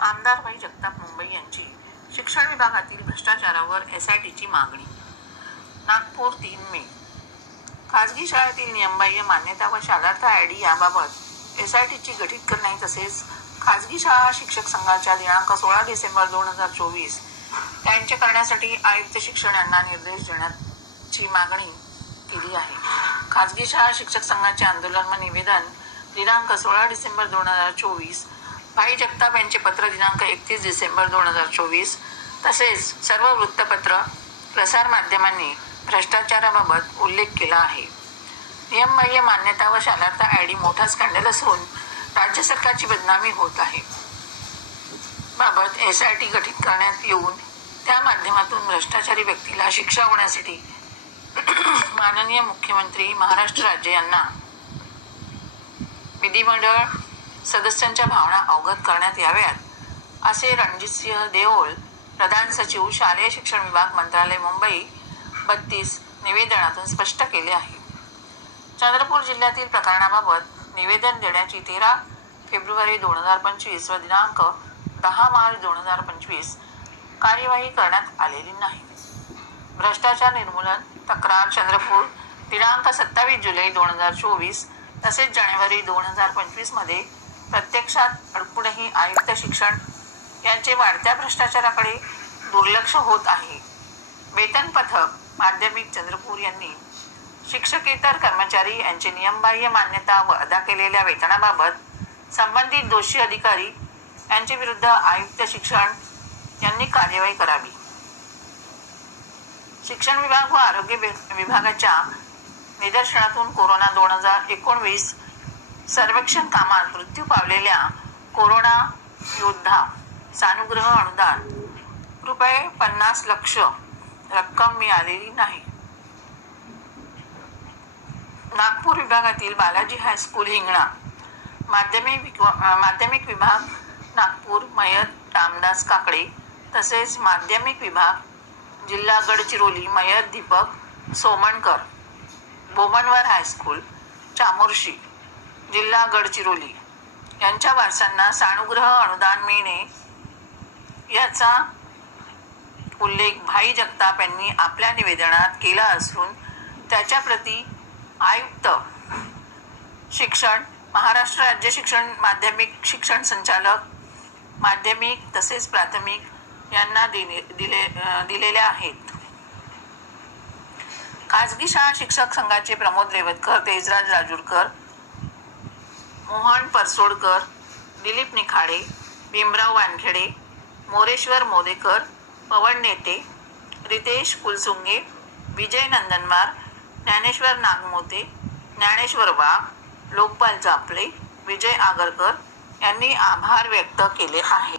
आमदार भाई जगताप मुंबई यांची शिक्षण विभागातील भ्रष्टाचारावर SITची मागणी. नागपूर 3 मे. खासगी शाळेतील नियमबाह्य मान्यता व शालार्थ ID याबाबत SITची गठीत करणे तसेच खासगी शाळा शिक्षक संघाच्या दिनांक 16 डिसेंबर 2024 त्यांचे करण्यासाठी आयुक्त शिक्षण यांना निर्देश देण्याची मागणी केली आहे. खासगी शाळा शिक्षक संघाचे आंदोलन व निवेदन दिनांक 16 डिसेंबर 2024, भाई जगताप यांचे पत्र दिनांक 31 डिसेंबर 2024 तसेच सर्व वृत्तपत्र प्रसार माध्यमांनी भ्रष्टाचाराबाबत उल्लेख केला आहे. नियमबाह्य मान्यता व शालार्थ ID मोठा स्कॅन्डल असून राज्य सरकारची बदनामी होत आहे. बाबत SIT गठीत करण्यात येऊन त्या माध्यमातून भ्रष्टाचारी व्यक्तीला शिक्षा होण्यासाठी माननीय मुख्यमंत्री महाराष्ट्र राज्य यांना विधिमंडळ सदस्यांच्या भावना अवगत करण्यात याव्यात असे रणजितसिंह देओल, प्रधान सचिव शालेय शिक्षण विभाग मंत्रालय मुंबई 32 निवेदनातून स्पष्ट केले आहे. चंद्रपूर जिल्ह्यातील प्रकरणाबाबत निवेदन देण्याची 13 फेब्रुवारी 2025 व दिनांक 10 मार्च 2025 कार्यवाही करण्यात आलेली नाही. भ्रष्टाचार निर्मूलन तक्रार चंद्रपूर दिनांक 27 जुलै 2024 तसेच जानेवारी 2025 मध्ये प्रत्यक्षात अडकूनही आयुक्त शिक्षण यांचे वाढत्या भ्रष्टाचाराकडे दुर्लक्ष होत आहे. वेतन पथक माध्यमिक चंद्रपूर यांनी शिक्षकेतर कर्मचारी यांचे नियमबाह्य मान्यता व अदा केलेल्या वेतनाबाबत संबंधित दोषी अधिकारी यांच्या विरुद्ध आयुक्त शिक्षण यांनी कार्यवाही करावी. शिक्षण विभाग व आरोग्य विभागाच्या निदर्शनातून कोरोना 2019 सर्वेक्षण कामात मृत्यू पावलेल्या कोरोना योद्धा सानुग्रह अनुदान ₹50 लाख रक्कम मिळालेली नाही. नागपूर विभागातील बालाजी हायस्कूल हिंगणा माध्यमिक विभाग नागपूर मयत रामदास काकडे तसेच माध्यमिक विभाग जिल्हा गडचिरोली मयत दीपक सोमणकर. बोमनवार हायस्कूल चामोर्शी जिल्हा गडचिरोली यांच्या वारसांना सानुग्रह अनुदान मिळणे याचा उल्लेख भाई जगताप यांनी आपल्या निवेदनात केला असून त्याच्या प्रती आयुक्त शिक्षण महाराष्ट्र राज्य शिक्षण माध्यमिक शिक्षण संचालक माध्यमिक तसेच प्राथमिक यांना दिलेल्या आहेत. खासगी शाळा शिक्षक संघाचे प्रमोद रेवतकर, तेजराज राजूरकर, मोहन परसोडकर, दिलीप निखाडे, भीमराव वानखेडे, मोरेश्वर मोदेकर, पवन नेते, रितेश कुलसुंगे, विजय नंदनवार, ज्ञानेश्वर नागमोते, ज्ञानेश्वर वाघ, लोकपाल चापले, विजय आगरकर यांनी आभार व्यक्त केले आहे.